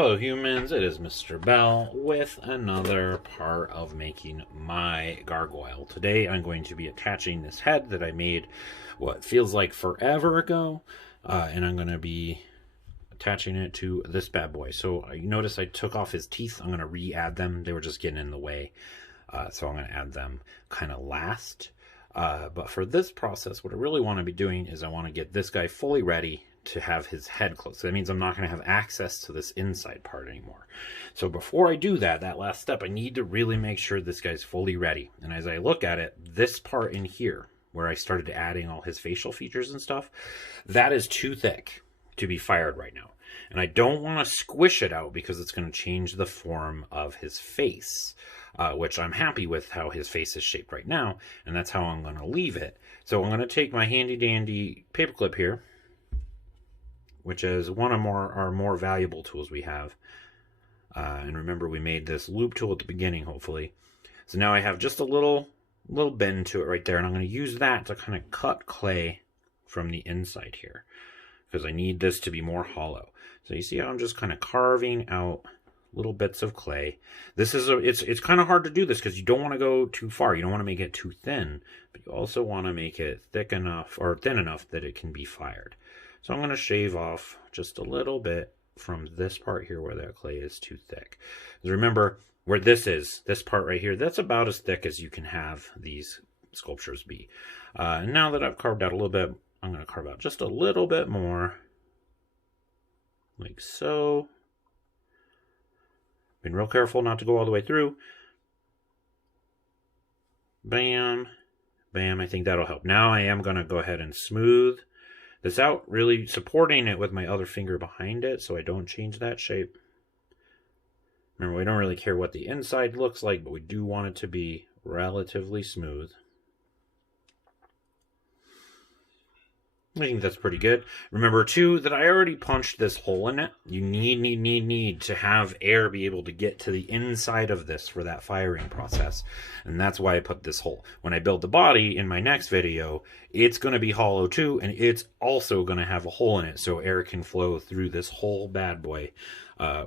Hello humans, it is Mr. Bell with another part of making my gargoyle. Today I'm going to be attaching this head that I made what feels like forever ago, and I'm going to be attaching it to this bad boy. So you notice I took off his teeth. I'm going to re-add them. They were just getting in the way, so I'm going to add them kind of last. But for this process, what I really want to be doing is I want to get this guy fully ready to have his head closed. So that means I'm not going to have access to this inside part anymore. So before I do that last step, I need to really make sure this guy's fully ready. And as I look at it, this part in here, where I started adding all his facial features and stuff, that is too thick to be fired right now. And I don't want to squish it out because it's going to change the form of his face, which I'm happy with how his face is shaped right now, and that's how I'm going to leave it. So I'm going to take my handy dandy paperclip here, which is one of our more valuable tools we have. And remember, we made this loop tool at the beginning, hopefully. So now I have just a little bend to it right there, and I'm going to use that to kind of cut clay from the inside here, because I need this to be more hollow. So you see how I'm just kind of carving out little bits of clay. This is it's kind of hard to do this because you don't want to go too far. You don't want to make it too thin, but you also want to make it thick enough or thin enough that it can be fired. So I'm going to shave off just a little bit from this part here where that clay is too thick. Remember, where this part right here, that's about as thick as you can have these sculptures be. And now that I've carved out a little bit, I'm going to carve out just a little bit more, like so. Been real careful not to go all the way through. Bam, bam, I think that'll help. Now I am going to go ahead and smooth this out, really supporting it with my other finger behind it so I don't change that shape. Remember, we don't really care what the inside looks like, but we do want it to be relatively smooth. I think that's pretty good. Remember, too, that I already punched this hole in it. You need to have air be able to get to the inside of this for that firing process. And that's why I put this hole. When I build the body in my next video, it's going to be hollow, too, and it's also going to have a hole in it so air can flow through this whole bad boy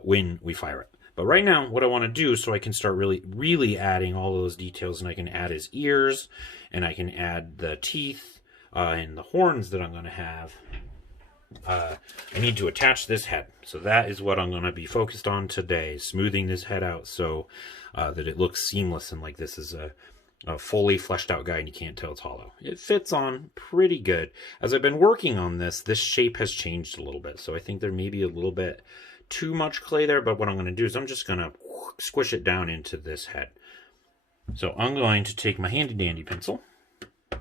when we fire it. But right now, what I want to do so I can start really adding all those details, and I can add his ears, and I can add the teeth, and the horns that I'm going to have, I need to attach this head. So that is what I'm going to be focused on today, smoothing this head out so that it looks seamless and like this is a fully fleshed out guy and you can't tell it's hollow. It fits on pretty good. As I've been working on this shape has changed a little bit. So I think there may be a little bit too much clay there, but what I'm going to do is I'm just going to squish it down into this head. So I'm going to take my handy dandy pencil.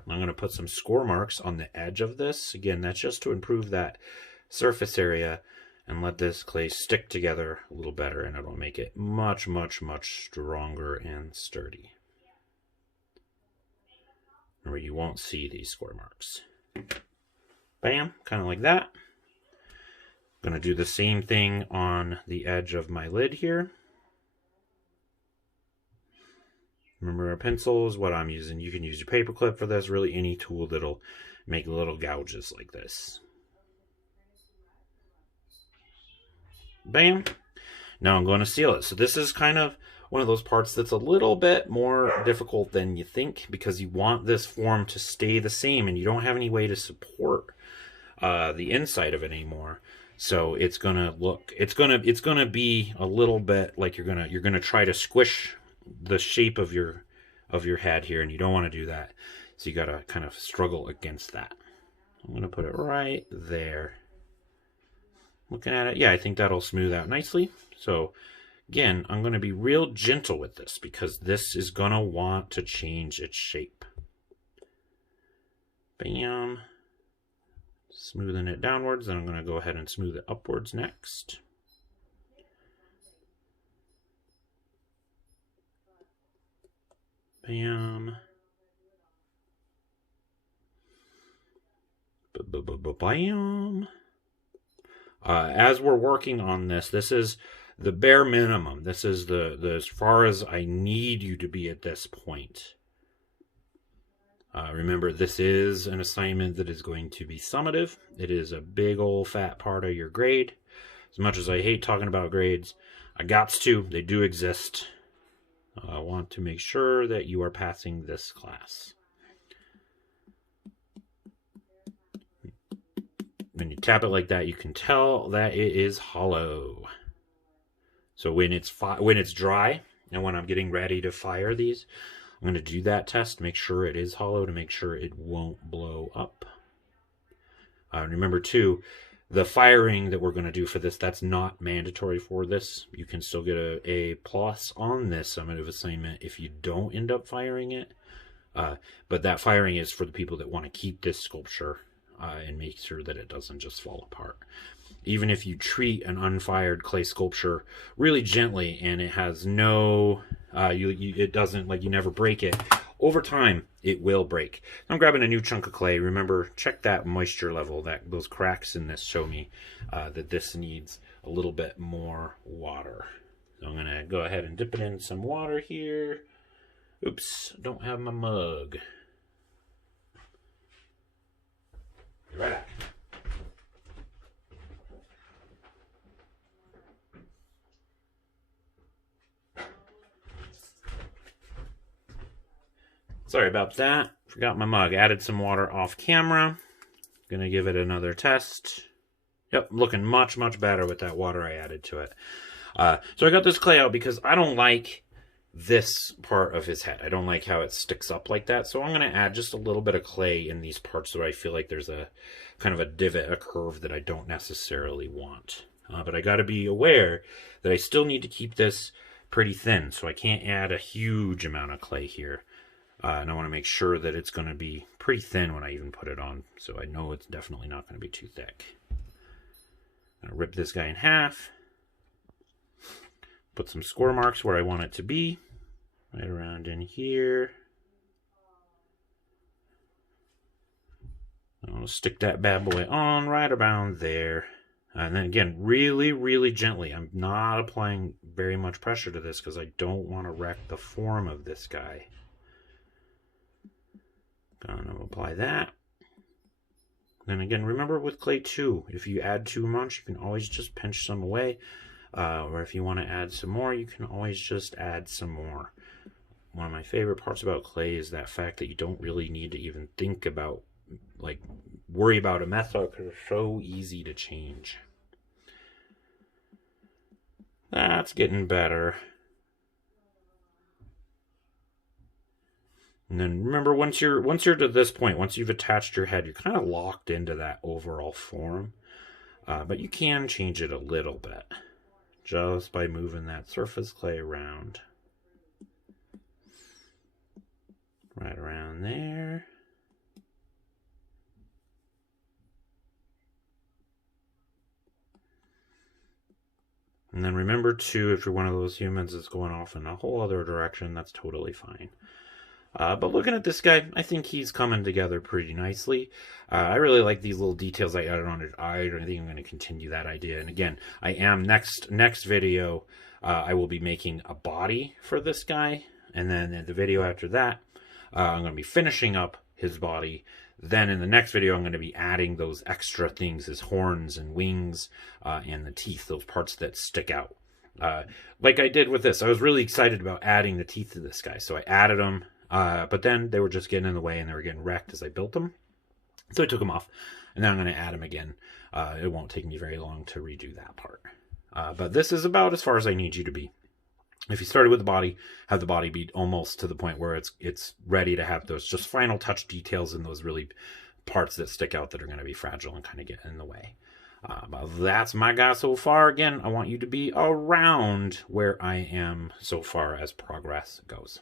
I'm going to put some score marks on the edge of this. Again, that's just to improve that surface area and let this clay stick together a little better, and it'll make it much stronger and sturdy. Remember, you won't see these score marks. Bam, kind of like that. I'm going to do the same thing on the edge of my lid here. Remember, a pencil is what I'm using. You can use your paper clip for this, really any tool that'll make little gouges like this. Bam. Now I'm going to seal it. So this is kind of one of those parts that's a little bit more difficult than you think, because you want this form to stay the same and you don't have any way to support the inside of it anymore. So it's gonna look, it's gonna be a little bit like you're gonna try to squish the shape of your head here, and you don't want to do that. So you got to kind of struggle against that. I'm going to put it right there. Looking at it, yeah, I think that'll smooth out nicely. So again, I'm going to be real gentle with this because this is going to want to change its shape. Bam. Smoothing it downwards, then I'm going to go ahead and smooth it upwards next. Bam. Bam. As we're working on this is the bare minimum. This is the as far as I need you to be at this point. Remember, this is an assignment that is going to be summative. It is a big old fat part of your grade. As much as I hate talking about grades, I gots to. They do exist. I want to make sure that you are passing this class. When you tap it like that, you can tell that it is hollow. So when it's dry and when I'm getting ready to fire these, I'm going to do that test, make sure it is hollow to make sure it won't blow up. Remember too, the firing that we're going to do for this, that's not mandatory for this. You can still get a plus on this summative assignment if you don't end up firing it. But that firing is for the people that want to keep this sculpture and make sure that it doesn't just fall apart. Even if you treat an unfired clay sculpture really gently and it has no, it doesn't, like, you never break it, over time it will break. I'm grabbing a new chunk of clay. Remember, check that moisture level. Those cracks in this show me that this needs a little bit more water. So I'm gonna go ahead and dip it in some water here. Oops, don't have my mug. Be right back. Sorry about that. Forgot my mug. Added some water off camera. Gonna give it another test. Yep, looking much, much better with that water I added to it. So I got this clay out because I don't like this part of his head. I don't like how it sticks up like that. So I'm going to add just a little bit of clay in these parts where I feel like there's a kind of a divot, a curve that I don't necessarily want. But I got to be aware that I still need to keep this pretty thin. So I can't add a huge amount of clay here. And I want to make sure that it's going to be pretty thin when I even put it on. So I know it's definitely not going to be too thick. I'm going to rip this guy in half. Put some score marks where I want it to be. Right around in here. I'll stick that bad boy on right around there. And then again, really, really gently. I'm not applying very much pressure to this because I don't want to wreck the form of this guy. Gonna apply that. Then again, remember with clay too, if you add too much, you can always just pinch some away. Or if you want to add some more, you can always just add some more. One of my favorite parts about clay is that fact that you don't really need to even think about, like, worry about a method because it's so easy to change. That's getting better. And then remember, once you're to this point, once you've attached your head, you're kind of locked into that overall form. But you can change it a little bit just by moving that surface clay around. Right around there. And then remember too, if you're one of those humans that's going off in a whole other direction, that's totally fine. But looking at this guy, I think he's coming together pretty nicely. I really like these little details I added on his eye. I think I'm going to continue that idea. And again, I am next video, I will be making a body for this guy. And then in the video after that, I'm going to be finishing up his body. Then in the next video, I'm going to be adding those extra things, his horns and wings and the teeth, those parts that stick out. Like I did with this, I was really excited about adding the teeth to this guy. So I added them. But then they were just getting in the way and they were getting wrecked as I built them. So I took them off. And then I'm going to add them again. It won't take me very long to redo that part. But this is about as far as I need you to be. If you started with the body, have the body be almost to the point where it's ready to have those just final touch details and those really parts that stick out that are going to be fragile and kind of get in the way. But that's my guy so far. Again, I want you to be around where I am so far as progress goes.